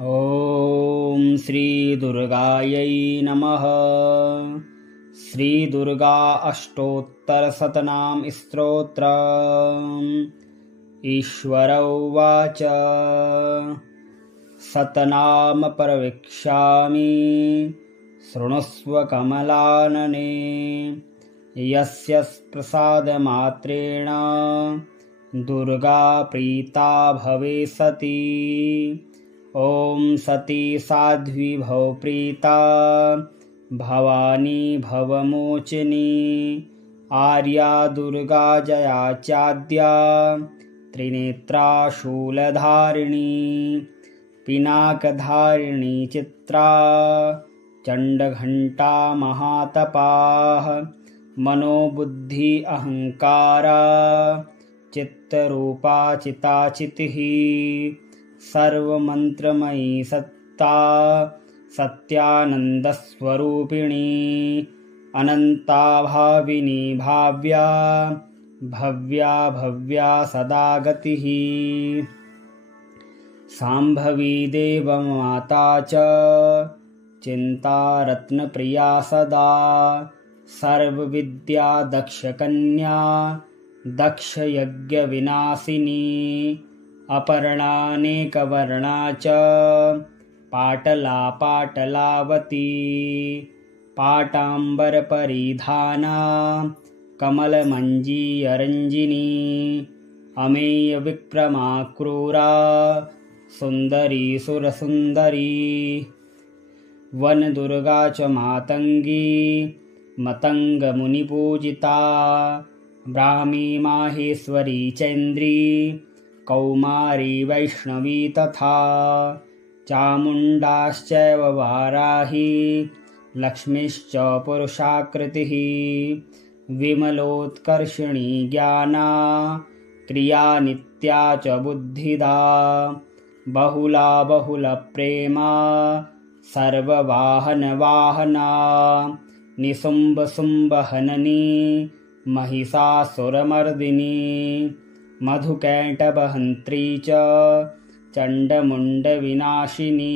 ॐ श्रीदुर्गायै नमः। श्रीदुर्गा अष्टोत्तरशतनाम स्तोत्र। ईश्वर उवाच शतनाम प्रवक्ष्यामि शृणुष्व कमलानने। यस्य प्रसादमात्रेण दुर्गा प्रीता भवेसति। ॐ सती साध्वी भव प्रीता भवानी भवमोचनी। आर्या दुर्गा जया चाद्या त्रिनेत्रा शूलधारिणी। पिनाकधारिणी चित्रा चण्डघण्टा महातपाः। मनोबुद्धि अहंकारा चित्तरूपा चिताचितिः। सर्वमन्त्रमयी सत्ता सत्यानन्दस्वरूपिणी। अनन्ता भाविनी भाव्या भव्या भव्या सदा गतिः। शाम्भवी देवमाता च चिन्ता रत्नप्रिया सदा। सर्वविद्या दक्षकन्या दक्षयज्ञविनाशिनी। अपर्णानेकवर्णा च पाटला पाटलावती। पाटाम्बरपरिधाना कमलमञ्जीरञ्जिनी। अमेयविक्रमा क्रूरा सुन्दरी सुरसुन्दरी। वनदुर्गा च मातङ्गी मतङ्गमुनिपूजिता। ब्राह्मी माहेश्वरी चैन्द्री कौमारी वैष्णवी तथा। चामुण्डाश्चैव वाराही लक्ष्मीश्च पुरुषाकृतिः। विमलोत्कर्षिणी ज्ञाना क्रिया नित्या च बुद्धिदा। बहुला बहुलप्रेमा सर्ववाहनवाहना। निशुम्भशुम्भहननी महिषासुरमर्दिनी। मधुकैटभहन्त्री च चण्डमुण्डविनाशिनी।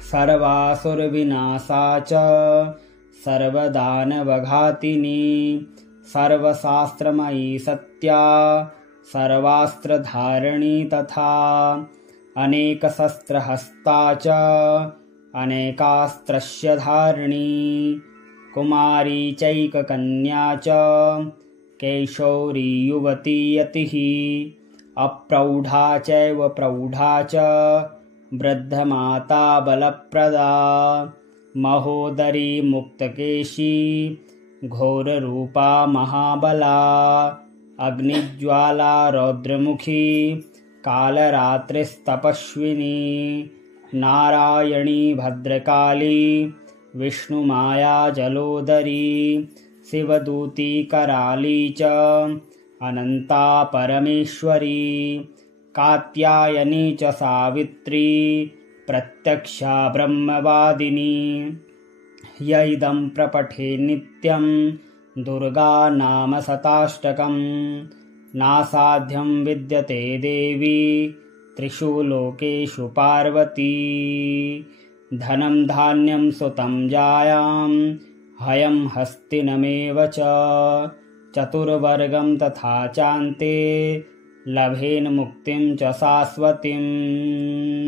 सर्वासुरविनाशा च सर्वदानवघातिनी। सर्वशास्त्रमयी सत्या सर्वास्त्रधारिणी तथा। अनेकशस्त्रहस्ता च अनेकास्त्रस्य धारिणी। कुमारी चैककन्या च कैशोरी युवती यतिः। अप्रौढा चैव प्रौढा च वृद्धमाता बलप्रदा। महोदरी मुक्तकेशी घोररूपा महाबला। अग्निज्वाला रौद्रमुखी कालरात्रिस्तपस्विनी। नारायणी भद्रकाली विष्णुमाया जलोदरी। शिवदूती कराली च अनन्ता परमेश्वरी। कात्यायनी च सावित्री प्रत्यक्षा ब्रह्मवादिनी। य इदं प्रपठे नित्यं दुर्गा नाम शताष्टकं। नासाध्यं विद्यते देवी त्रिषु लोकेषु पार्वती। धनं धान्यं सुतं जायां हयं हस्तिनमेव च। चतुर्वर्गं तथा चान्ते लभेन मुक्तिं च शाश्वतीम्।